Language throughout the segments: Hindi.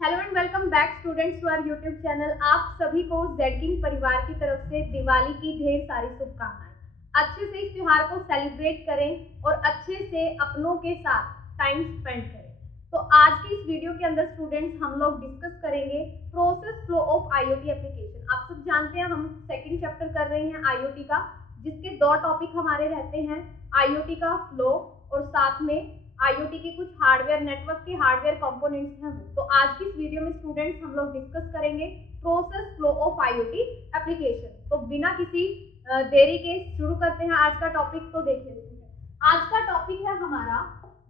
Hello and welcome back students to our YouTube channel. आप सभी को जेड किंग परिवार की तरफ से दिवाली की ढेर सारी शुभकामनाएं। अच्छे से इस त्योहार को सेलिब्रेट करें और अच्छे से अपनों के साथ टाइम स्पेंड करें। तो आज की इस वीडियो के अंदर स्टूडेंट्स हम लोग डिस्कस करेंगे process flow of IoT application. आप सब जानते हैं हम सेकंड चैप्टर कर रहे हैं आईओटी का, जिसके दो टॉपिक हमारे रहते हैं, आईओटी का फ्लो और साथ में आईओटी के कुछ हार्डवेयर, नेटवर्क के हार्डवेयर कंपोनेंट्स हैं वो। तो आज की इस वीडियो में स्टूडेंट्स हम लोग डिस्कस करेंगे process flow of IoT application. तो बिना किसी देरी के शुरू करते हैं आज का टॉपिक। तो देखिए आज का टॉपिक है हमारा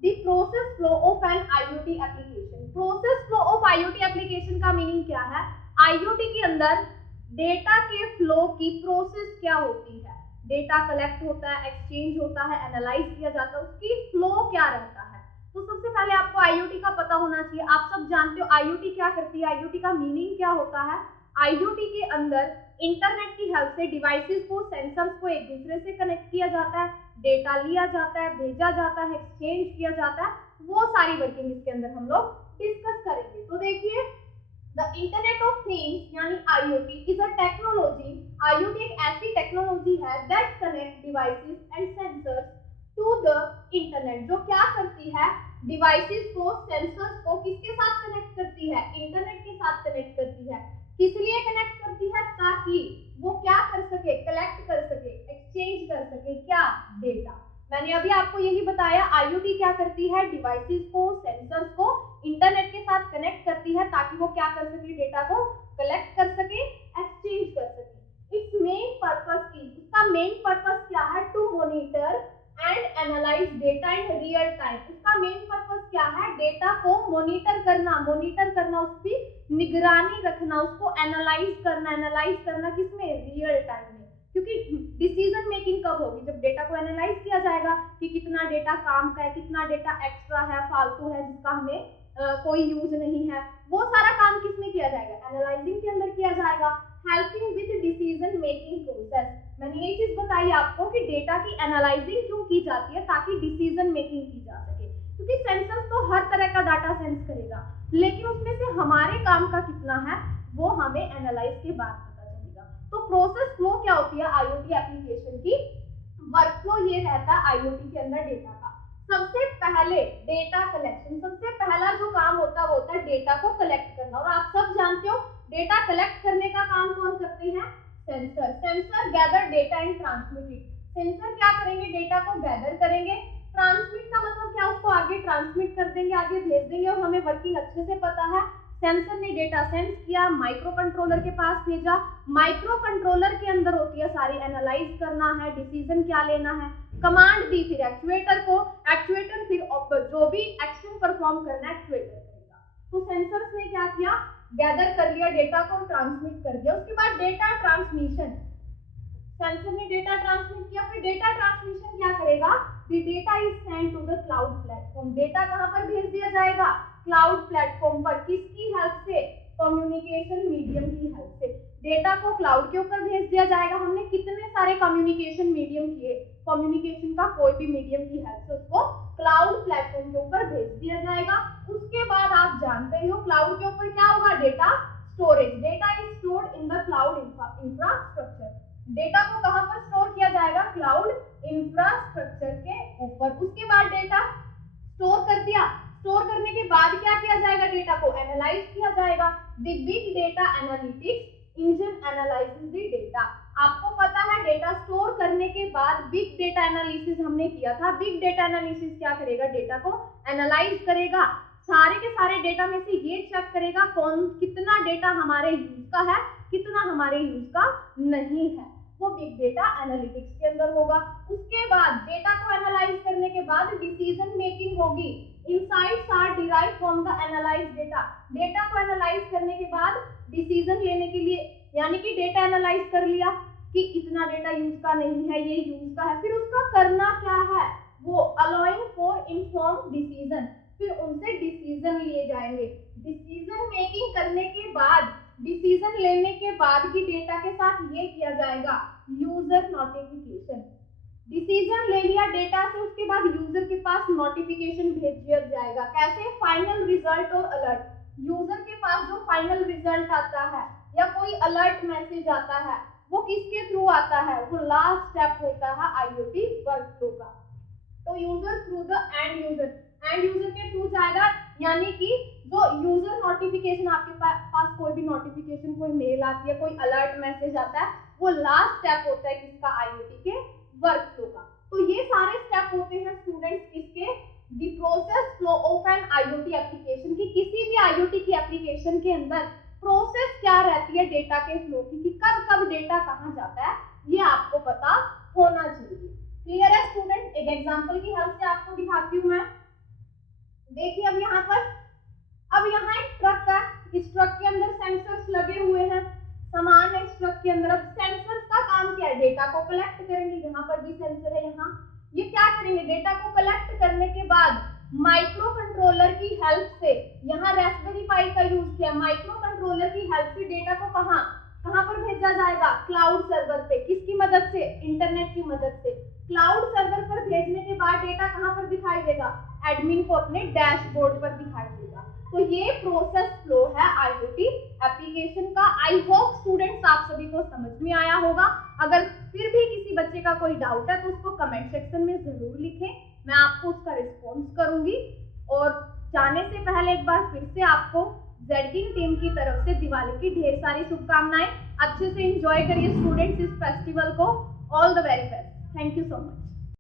the process flow of an IoT application. Process flow of IoT application का मीनिंग क्या है? आईओटी के अंदर डेटा के फ्लो की प्रोसेस क्या होती है। डेटा कलेक्ट होता है, एक्सचेंज होता है, एनालाइज किया जाता है, उसकी फ्लो क्या रहता है। तो सबसे पहले आपको आईओटी का पता होना चाहिए। आप सब जानते हो आईओटी क्या करती है, आईओटी का मीनिंग क्या होता है। आईओटी के अंदर इंटरनेट की हेल्प से डिवाइसेस को, सेंसर्स को एक दूसरे से कनेक्ट किया जाता है, डेटा लिया जाता है, भेजा जाता है, एक्सचेंज किया जाता है। वो सारी वर्किंग इसके अंदर हम लोग डिस्कस करेंगे। तो देखिए The Internet of Things यानी IoT is a technology। IoT एक ऐसी टेक्नोलॉजी है that connect devices and sensors to the internet, जो क्या करती है, डिवाइसेस को, सेंसर्स को किसके साथ कनेक्ट करती है, इंटरनेट के साथ कनेक्ट करती है। किस लिए कनेक्ट करती है? ताकि वो क्या कर सके, कलेक्ट कर सके, एक्सचेंज कर सके, क्या, डेटा। मैंने अभी आपको यही बताया आईओटी क्या करती है, डिवाइसेस को, सेंसर्स को इंटरनेट के साथ कनेक्ट करती है ताकि वो क्या कर सके, डेटा को कलेक्ट कर सके, एक्सचेंज कर सके। इट्स मेन पर्पस इज, इसका मेन पर्पस क्या है? To monitor and analyse data in real time. इसका मेन पर्पस क्या है? डेटा को मॉनिटर करना, उसकी निगरानी रखना, उसको एनालाइज करना किसमें? रियल टाइम में। क्योंकि डिसीजन मेकिंग कब होगी? जब डेटा को एनालाइज किया जाएगा कि कितना डेटा काम का है, कितना डेटा एक्स्ट्रा है, फालतू है, जिसका हमें कोई यूज नहीं है। वो सारा काम किसमें किया जाएगा? एनालाइजिंग के अंदर किया जाएगा। Helping with decision making process. मैंने ये चीज बताई आपको कि डेटा की एनालाइजिंग क्यों की जाती है, ताकि डिसीजन मेकिंग की जा सके। क्योंकि सेंसर्स तो हर तरह का डाटा सेंस करेगा, लेकिन उसमें से हमारे काम का कितना है वो हमें एनालाइज के बाद पता चलेगा। तो प्रोसेस फ्लो क्या होती है आईओटी एप्लीकेशन की? वर्क फ्लो ये रहता है आईओटी के अंदर डेटा का। सबसे पहले डेटा कलेक्शन, सबसे पहला जो काम होता है वो होता है डेटा को कलेक्ट करना। और आप सब जानते हो डेटा कलेक्ट करने का काम कौन करते हैं? Sensor. Sensor gather data and transmit it. Sensor क्या करेंगे? डेटा को गैदर करेंगे। ट्रांसमिट का मतलब क्या? उसको आगे ट्रांसमिट कर देंगे, आगे भेज देंगे। और हमें वर्किंग अच्छे से पता है, सेंसर ने डेटा सेंस किया, माइक्रो कंट्रोलर के पास भेजा, माइक्रो कंट्रोलर के अंदर होती है सारी एनालाइज करना है, डिसीजन क्या लेना है, कमांड दी फिर एक्चुएटर को, एक्चुएटर फिर जो भी एक्शन परफॉर्म करना है एक्चुएटर करेगा। तो सेंसर्स ने क्या किया? गैदर कर लिया डेटा को, ट्रांसमिट कर दिया। उसके बाद डेटा ट्रांसमिशन, सेंसर ने डेटा ट्रांसमिट किया, फिर डेटा ट्रांसमिशन क्या करेगा? The data is send to the cloud platform. Data कहां पर भेज दिया जाएगा? क्लाउड प्लेटफॉर्म पर। किसकी हेल्प से? कम्युनिकेशन मीडियम की हेल्प से। डेटा को क्लाउड के ऊपर भेज दिया जाएगा। हमने कितने सारे कम्युनिकेशन मीडियम किए, कम्युनिकेशन का कोई भी मीडियम की हेल्प से उसको क्लाउड प्लेटफॉर्म के ऊपर भेज दिया जाएगा। उसके बाद आप जानते हो क्लाउड के ऊपर क्या होगा? Data storage. Data is stored in the cloud infrastructure. Data को कहां पर स्टोर किया जाएगा? क्लाउड इंफ्रास्ट्रक्चर के ऊपर। उसके बाद डेटा स्टोर कर दिया, स्टोर करने के बाद क्या किया जाएगा? डेटा को एनालाइज किया जाएगा। The big data analytics engine analyses the data. आपको पता है डेटा स्टोर करने के बाद बिग डेटा एनालिसिस हमने किया था। बिग डेटा एनालिसिस क्या करेगा? डेटा को एनालाइज करेगा, सारे के सारे डेटा में से ये चेक करेगा कौन कितना डेटा हमारे यूज का है, कितना हमारे यूज का नहीं है। वो बिग डेटा एनालिटिक्स के अंदर होगा। उसके बाद डेटा को एनालाइज करने के बाद डिसीजन मेकिंग होगी। Insights are derived from the analysed data. Data को एनालाइज करने के बाद डिसीजन लेने के लिए, यानी कि डेटा एनालाइज कर लिया कि इतना डेटा यूज का नहीं है, ये यूज का है, फिर उसका करना क्या है? वो अलाउइंग फॉर इन्फॉर्म्ड डिसीजन। फिर उनसे डिसीजन लिए जाएंगे। डिसीजन मेकिंग करने के बाद, डिसीजन लेने के बाद ही डेटा के साथ ये किया जाएगा यूजर नोटिफिकेशन। डिसीजन ले लिया डेटा से, उसके बाद यूजर के पास नोटिफिकेशन भेज दिया जाएगा। कैसे? फाइनल रिजल्ट और अलर्ट। यूजर के फाइनल रिजल्ट आता है या कोई अलर्ट मैसेज आता है वो किसके थ्रू आता है, वो लास्ट स्टेप होता है आईओटी वर्कफ्लो का। तो user through the end user के थ्रू जाएगा, यानी कि जो यूजर नोटिफिकेशन आपके पास कोई भी नोटिफिकेशन, कोई मेल आती है, कोई अलर्ट मैसेज आता है, वो लास्ट स्टेप होता है किसका, आईओटी के वर्कफ्लो का। तो ये सारे स्टेप होते हैं स्टूडेंट्स किसके, the process flow of an IoT application की। किसी भी आईओटी की एप्लीकेशन के अंदर प्रोसेस क्या रहती है डेटा के फ्लो की, कि कब कब डेटा कहाँ जाता है, ये आपको पता होना चाहिए। क्लियर है स्टूडेंट? एक एग्जांपल की हेल्प से आपको दिखाती हूँ मैं। देखिए अब यहाँ पर, अब यहाँ एक ट्रक है, इस ट्रक के अंदर सेंसर्स लगे हुए हैं, सामान है इस ट्रक के अंदर। अब सेंसर्स का काम क्या है, डेटा को कलेक्ट करेंगे। यहाँ पर भी सेंसर है, यहाँ ये क्या करेंगे, डेटा को कलेक्ट करने के बाद माइक्रो कंट्रोलर की हेल्प से, यहाँ रास्पबेरी पाई का यूज किया, माइक्रो कंट्रोलर की हेल्प से डेटा को कहाँ पर भेजा जाएगा, क्लाउड सर्वर पे। किसकी मदद से, इंटरनेट की मदद से। क्लाउड सर्वर पर भेजने के बाद डेटा कहाँ पर दिखाई देगा, एडमिन को अपने डैशबोर्ड पर दिखाई देगा। तो ये प्रोसेस फ्लो है आईओटी एप्लीकेशन का। आई होप स्टूडेंट्स आप सभी को समझ में आया होगा। अगर फिर भी किसी बच्चे का कोई डाउट है तो उसको कमेंट सेक्शन में जरूर लिखें, मैं आपको उसका रिस्पॉन्स करूंगी। और जाने से पहले एक बार फिर से आपको जेडकिंग टीम की तरफ से दिवाली की ढेर सारी शुभकामनाएं। अच्छे से एंजॉय करिए स्टूडेंट्स इस फेस्टिवल को। All the very best. Thank you so much.